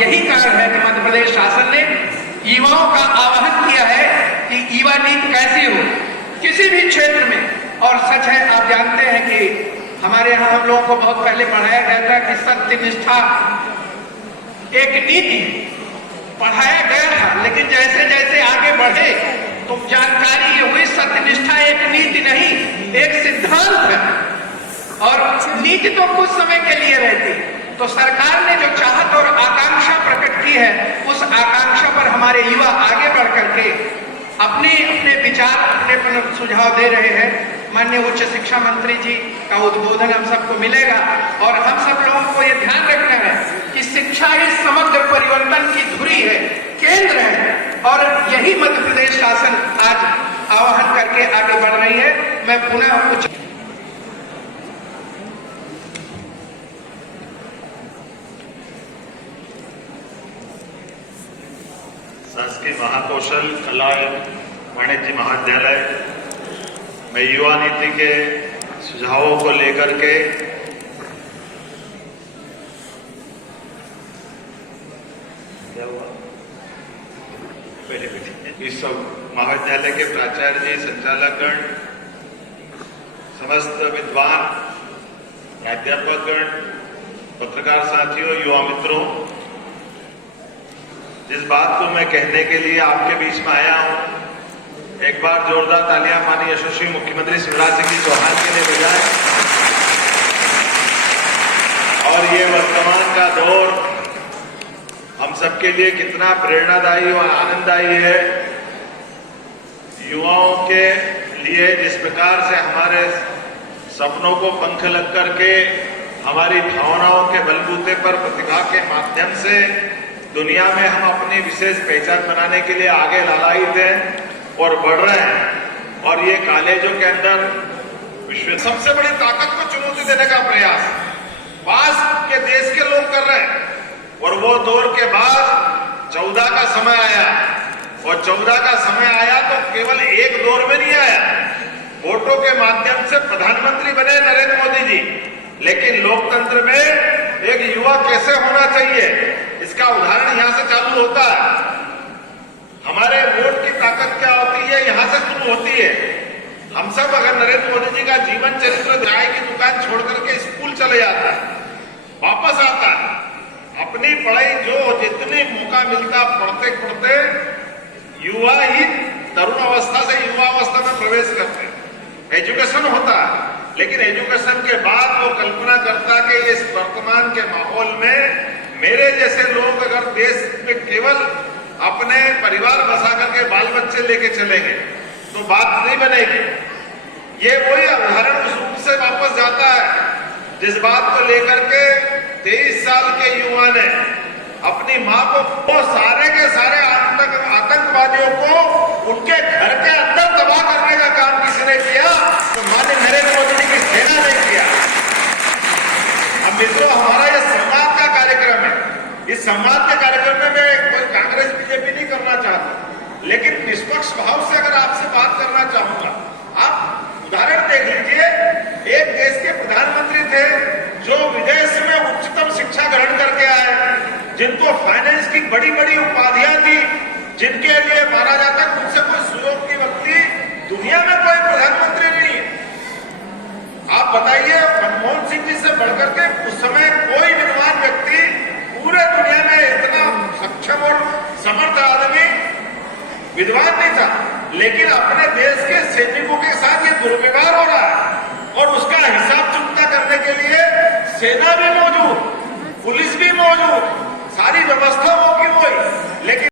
यही कारण है कि मध्य प्रदेश शासन ने युवाओं का आह्वान किया है कि युवा नीति कैसी हो किसी भी क्षेत्र में। और सच है, आप जानते हैं कि हमारे यहाँ हम लोगों को बहुत पहले पढ़ाया गया था कि सत्य निष्ठा एक नीति पढ़ाया गया था, लेकिन जैसे जैसे आगे बढ़े तो जानकारी ये हुई सत्यनिष्ठा एक नीति नहीं, एक सिद्धांत है। और नीति तो कुछ समय के लिए रहती है। तो सरकार ने जो चाहत और आकांक्षा प्रकट की है, उस आकांक्षा पर हमारे युवा आगे बढ़ करके अपने अपने विचार, अपने सुझाव दे रहे हैं। माननीय उच्च शिक्षा मंत्री जी का उद्बोधन हम सबको मिलेगा और हम सब लोगों को ये ध्यान रखना है कि शिक्षा ही समग्र परिवर्तन की धुरी है, केंद्र है। और यही मध्य प्रदेश शासन आज आह्वान करके आगे बढ़ रही है। मैं पुनः उच्च शासकीय महाकौशल कला एवं वाणिज्य महाविद्यालय में युवा नीति के सुझावों को लेकर के क्या हुआ इस महाविद्यालय के प्राचार्य जी, संचालकगण, समस्त विद्वान प्राध्यापकगण, पत्रकार साथियों, युवा मित्रों, जिस बात को मैं कहने के लिए आपके बीच में आया हूं, एक बार जोरदार तालियां माननीय यशस्वी मुख्यमंत्री शिवराज सिंह चौहान के लिए बजाएं। और ये वर्तमान का दौर हम सबके लिए कितना प्रेरणादायी और आनंददायी है। युवाओं के लिए जिस प्रकार से हमारे सपनों को पंख लग करके हमारी भावनाओं के बलबूते पर प्रतिभा के माध्यम से दुनिया में हम अपनी विशेष पहचान बनाने के लिए आगे लालायित हैं और बढ़ रहे हैं। और ये कॉलेजों के अंदर विश्व सबसे बड़ी ताकत को चुनौती देने का प्रयास पास के देश के लोग कर रहे हैं। और वो दौर के बाद 14 का समय आया, और 14 का समय आया तो केवल एक दौर में नहीं आया। वोटों के माध्यम से प्रधानमंत्री बने नरेंद्र मोदी जी, लेकिन लोकतंत्र में एक युवा कैसे होना चाहिए, इसका उदाहरण यहां से चालू होता है। हमारे वोट की ताकत क्या होती है, यहां से शुरू होती है। हम सब अगर नरेंद्र मोदी जी का जीवन चरित्र, चाय की दुकान छोड़ करके स्कूल चले जाता है, वापस आता है, अपनी पढ़ाई जो जितनी मौका मिलता पढ़ते पढ़ते युवा ही तरुण अवस्था से युवा अवस्था में प्रवेश करते हैं। एजुकेशन होता है, लेकिन एजुकेशन के बाद वो कल्पना करता कि इस वर्तमान के माहौल में मेरे जैसे लोग अगर देश में केवल अपने परिवार बसा करके बाल बच्चे लेके चलेंगे तो बात नहीं बनेगी। ये वही उदाहरण उस रूप से वापस जाता है जिस बात को लेकर के 23 साल के युवा ने अपनी मां को, वो सारे के सारे आतंकवादियों को उनके घर के अंदर तबाह करने का काम किसने किया? तो माननीय नरेंद्र मोदी जी की सेना ने किया। अब मित्रों, हमारा यह संवाद का कार्यक्रम है। इस संवाद के कार्यक्रम में मैं कोई कांग्रेस बीजेपी नहीं करना चाहता, लेकिन निष्पक्ष भाव से अगर आपसे बात करना चाहूंगा। आप उदाहरण देख लीजिए, एक देश के प्रधानमंत्री थे जो विदेश में उच्चतम शिक्षा ग्रहण करके आए, जिनको फाइनेंस की बड़ी बड़ी उपाधियां थी, जिनके लिए माना जाता है उनसे कोई सुयोग की व्यक्ति दुनिया में कोई प्रधानमंत्री नहीं है। आप बताइए, मनमोहन सिंह जी से बढ़कर के उस समय कोई विद्वान व्यक्ति पूरे दुनिया में इतना सक्षम और समर्थ आदमी विद्वान नहीं था। लेकिन अपने देश के सैनिकों के साथ ये दुर्व्यवहार हो रहा है और उसका हिसाब चुकता करने के लिए सेना भी मौजूद, पुलिस भी मौजूद, सारी व्यवस्था वो की वही, लेकिन